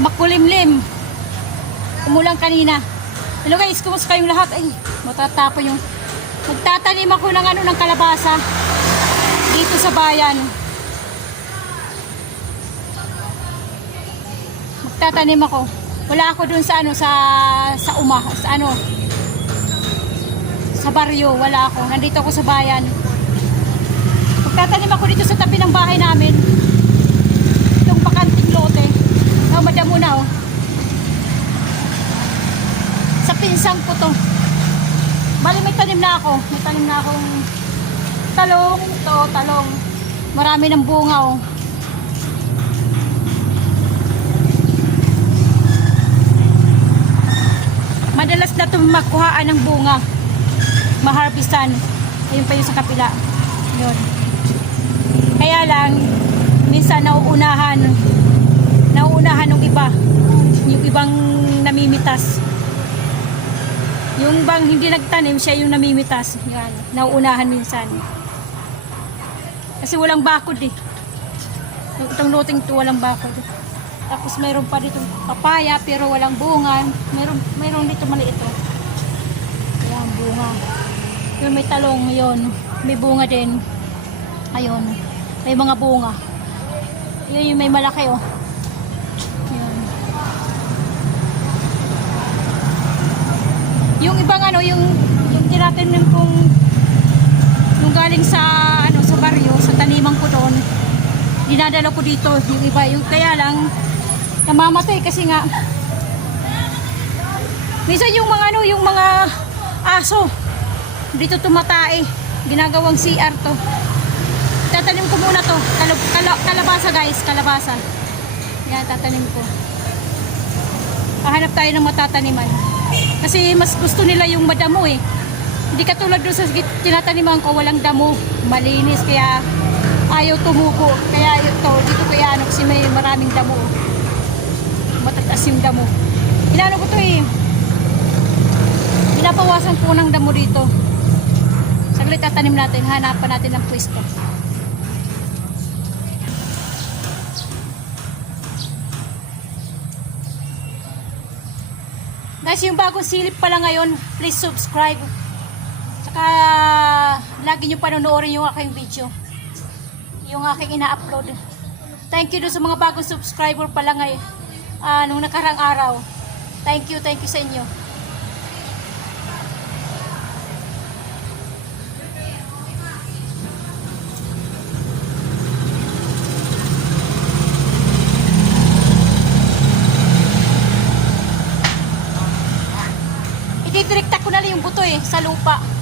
makulimlim. Umulang kanina. Hello guys, kumusta kayong lahat? Ay, matatapon yung... Magtatanim ako ng ano ng kalabasa dito sa bayan. Magtatanim ako. Wala ako dun sa ano sa sa uma, sa ano sa baryo, wala ako. Nandito ako sa bayan. Magtatanim ako dito sa tabi ng bahay namin. Itong bakanting lote. Oh, madamo na oh. Sa pinsang ko to. Bali may tanim na ako. May tanim na akong talong. To, talong. Marami ng bunga oh. Madalas na itong makuhaan ng bunga. Maharvestan. Ayun pa yung sa kapila. Yun. Kaya lang, minsan nauunahan. Nauunahan ng iba. Yung ibang namimitas. Yung bang hindi nagtanim, siya yung namimitas. Yan. Nauunahan minsan. Kasi walang bakod eh. Itong loting to walang bakod. Tapos mayroon pa dito papaya pero walang bunga. Mayroon, mayroon dito maliit ito. Ayan, bunga. Yung may talong yun. May bunga din. Ayun. May mga bunga. Yun yung may malaki oh. Yun. Yung ibang ano, yung yung tinatanim kong yung galing sa ano sa baryo, sa taniman ko doon. Dinadala ko dito yung iba, yung kaya lang namamatay kasi nga minsan yung mga ano, yung mga aso dito tumatae ginagawang CR to. Tatanim ko muna to. Kal- kala- kalabasa guys kalabasa. Yan tatanim ko. Hahanap tayo ng matataniman kasi mas gusto nila yung madamo eh. Hindi katulad doon sa tinataniman ko walang damo. Malinis kaya ayaw tumubo. Kaya ito dito kaya ano kasi may maraming damo. Matataas yung damo. Inano ko to eh. Pinapawasan po ng damo dito. Saglit tatanim natin. Hanapan natin ng pwesto guys yung bagong silip pala ngayon. Please subscribe. Saka lagi nyo panonoodin yung aking video. Yung aking ina-upload. Thank you do sa mga bagong subscriber pala ngayon ah, nung nakarang araw. Thank you thank you sa inyo buto eh, sa lupa.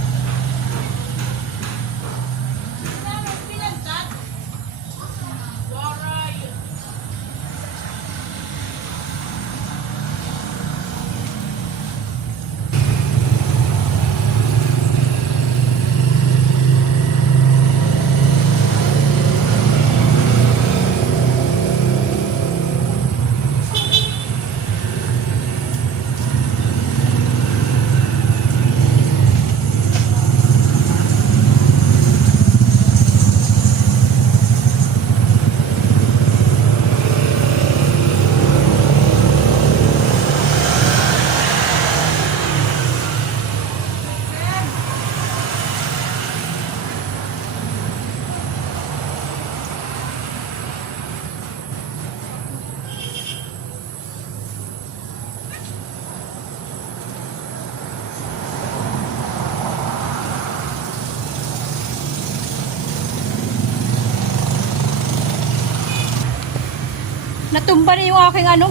Natumba na yung aking ano,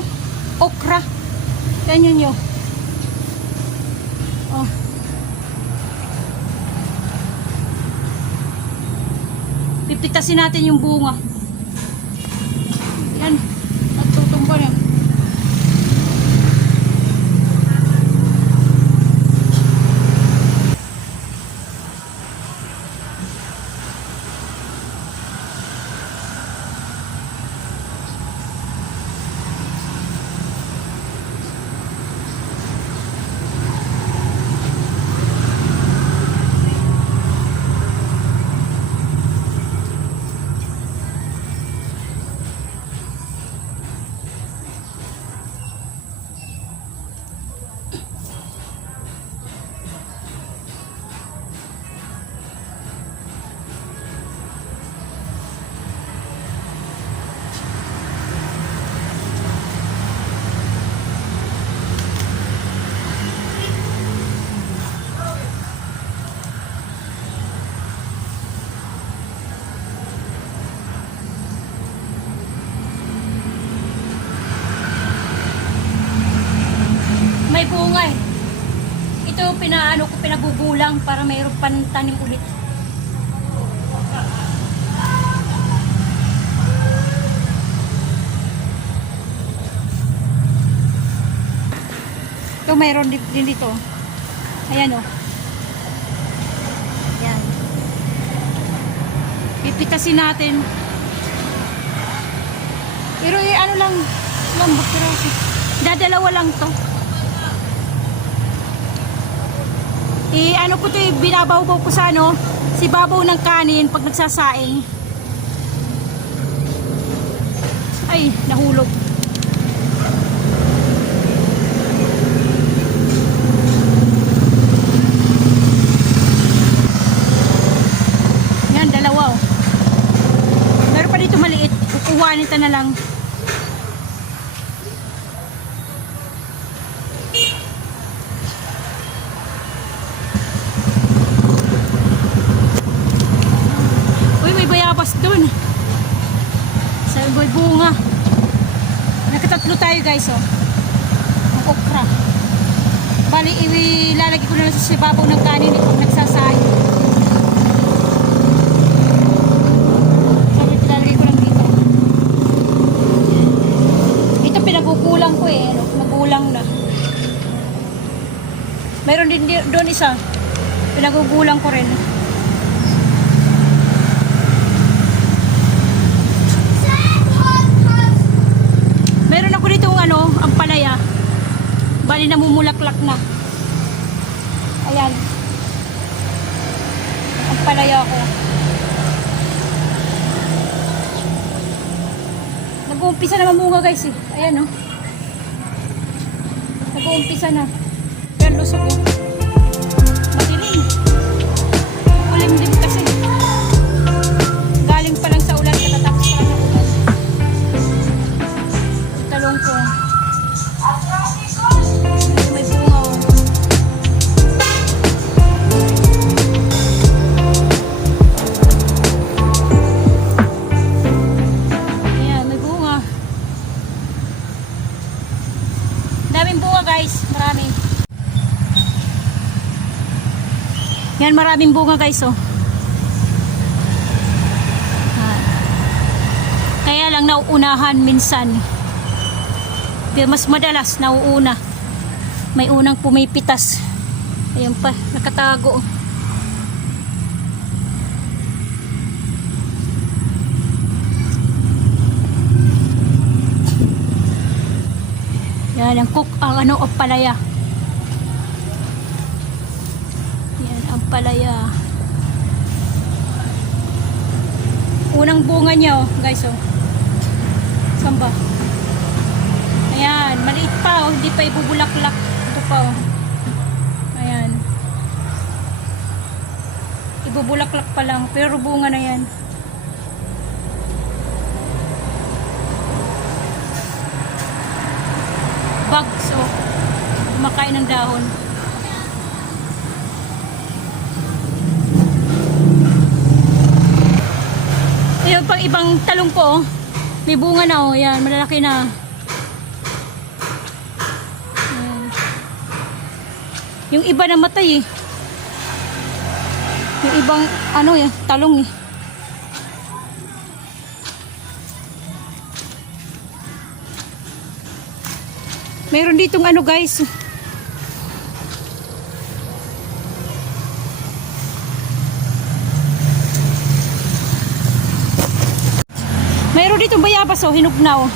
okra. Ganyan nyo. Oh. Pipitasin natin yung bunga. Pinagugulang para mayroon pantanim ulit. Ito mayroon din dito. Ayan o. Oh. Ayan. Pipitasin natin. Pero eh, ano lang, lambot pero dadalawa lang to. Eh, ano ko to, binabaw-baw ko sa ano, si babaw ng kanin pag nagsasaing. Ay, nahulog. Yan, dalawa oh. Meron pa dito maliit. Kukuha nito na lang. Uy, may bayabas dun. Sa may bunga. Nakatatlo tayo guys, oh. Ang okra. Bali, ilalagay ko na sa sibabaw ng kanin eh, pag nagsasayo. Sabi, ilalagay ko lang dito. Ito pinagugulang ko eh, ano, nagulang na. Mayroon din di- doon isa. Pinagugulang ko rin. Meron ako dito ang palaya. Bali namumulaklak na. Ayan. Ang palaya ko. Nag-uumpisa na mamunga guys eh. Ayan oh. Nag-uumpisa na. Pero lusog oh. Madilim. Kulimlim kasi. Guys, marami. Yan, maraming bunga guys oh. Ah. Kaya lang nauunahan minsan. Pero mas madalas nauuna. May unang pumipitas. Ayun pa, nakatago. oh. Yan ang cook, ang ano, ang palaya. Yan, ang palaya. Unang bunga niya, oh, guys, oh. Saan ba? Ayan, maliit pa, oh. Hindi pa ibubulaklak. Ito pa, oh. Ayan. Ibubulaklak pa lang, pero bunga na yan. Bugs o kumakain ng dahon. Yung pang ibang talong ko, oh, may bunga na oh, yan, malalaki na. Ayan. Yung iba namatay eh. Yung ibang ano eh, talong eh. Meron ditong ano guys. Meron ditong bayabas oh, hinog na oh.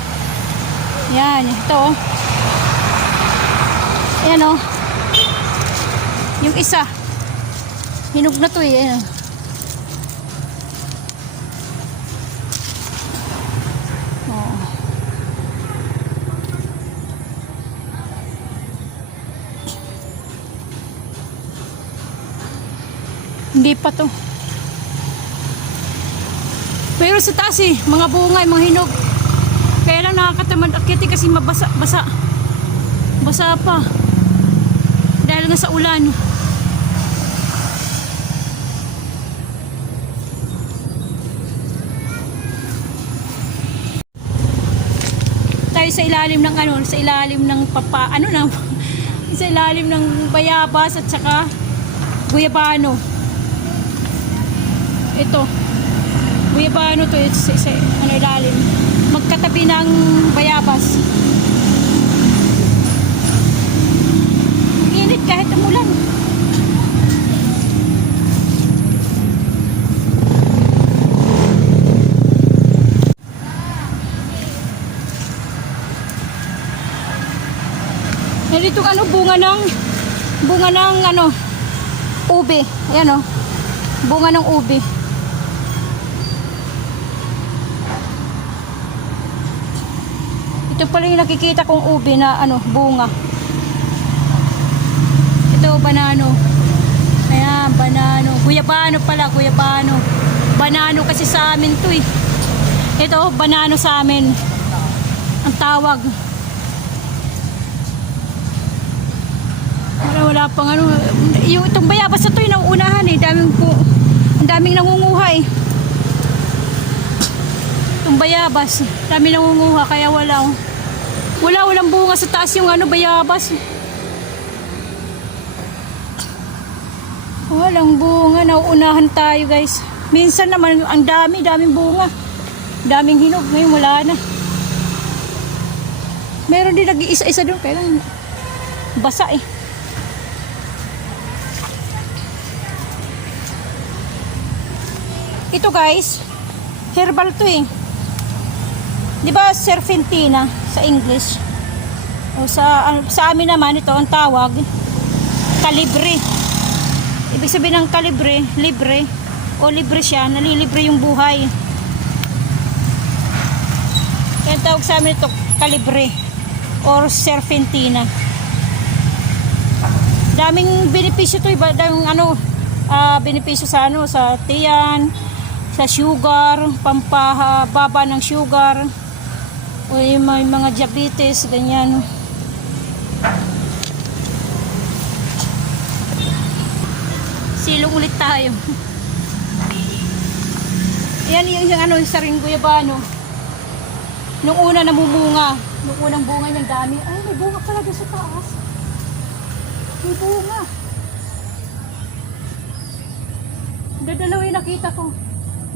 Yan, ito oh. Ayan oh. Yung isa. Hinog na to eh. Ayan. Oh. Hindi pa to. Pero sa taas eh, mga bunga, mga hinog. Kaya lang nakakatamad akiti kasi mabasa, basa. Basa pa. Dahil nga sa ulan. Tayo sa ilalim ng ano, sa ilalim ng papa, ano na, Sa ilalim ng bayabas at saka guyabano. Ito. Guyabano to. It's, it's, ano ilalim. Magkatabi ng bayabas. Init kahit umulan. Nandito ano bunga ng bunga ng ano ube. Ayan oh. Bunga ng ube. Ito pala yung nakikita kong ube na ano bunga. Ito banano. Ayan, banano. Guyabano pala, guyabano. Banano kasi sa amin to eh. Ito, banano sa amin. Ang tawag. Wala, wala pang ano. Yung itong bayabas na to yung nauunahan eh. Daming po, ang daming nangunguha eh. Itong bayabas. Daming nangunguha kaya wala. Wala, walang bunga sa taas yung ano, bayabas. Walang bunga. Nauunahan tayo guys. Minsan naman, ang dami, daming bunga. Daming hinog. Ngayon wala na. Meron din nag-iisa-isa doon. Pero basa eh. Ito guys, herbal to eh. 'Di ba serpentina sa English? O sa sa amin naman ito ang tawag kalibre. Ibig sabihin ng kalibre, libre o libre siya, nalilibre yung buhay. Kaya tawag sa amin ito kalibre or serpentina. Daming benepisyo to, iba daming ano, ah, benepisyo sa ano, sa tiyan, sa sugar, pampababa ng sugar, o yung may mga diabetes, ganyan. Silong ulit tayo. Yan yung, yung ano, yung saring guyabano. Nung una namumunga, nung unang bunga niyan dami. Ay, may bunga doon sa taas. May bunga. Dadalaw yung nakita ko.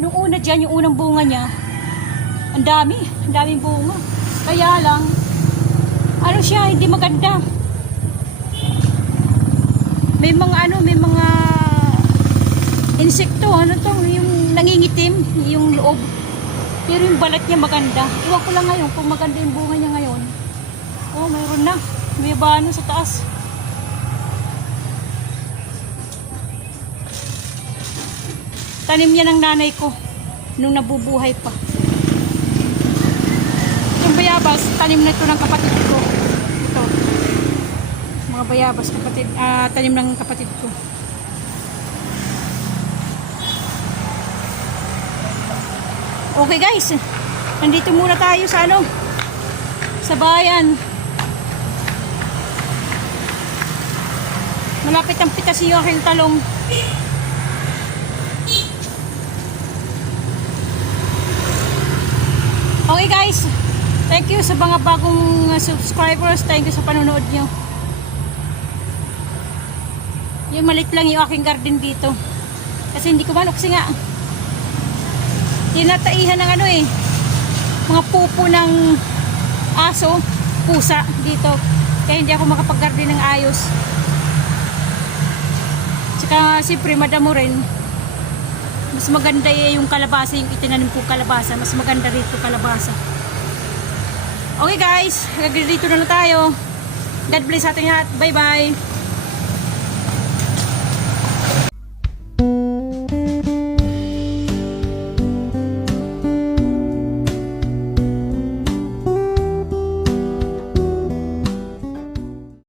Nung una dyan, yung unang bunga niya, ang dami, ang daming bunga. Kaya lang, ano siya, hindi maganda. May mga ano, may mga insekto, ano to, yung nangingitim, yung loob. Pero yung balat niya maganda. Iwan ko lang ngayon kung maganda yung bunga niya ngayon. Oh, mayroon na. May bano sa taas. Tanim niya ng nanay ko nung nabubuhay pa. Bayabas, tanim na ito ng kapatid ko. Ito. Mga bayabas, kapatid, ah, tanim ng kapatid ko. Okay guys, nandito muna tayo sa ano, sa bayan. Malapit ang pitas yung aking talong. Okay guys, thank you sa mga bagong uh, subscribers. Thank you sa panonood nyo. Yung malit lang yung aking garden dito. Kasi hindi ko man kasi nga tinataihan ng ano eh mga pupo ng aso, pusa dito. Kaya hindi ako makapag-garden ng ayos. Tsaka siyempre madamo rin. Mas maganda eh yung kalabasa, yung itinanim ko kalabasa. Mas maganda rito kalabasa. Okay guys, hanggang dito na lang tayo. God bless ating lahat. Bye bye.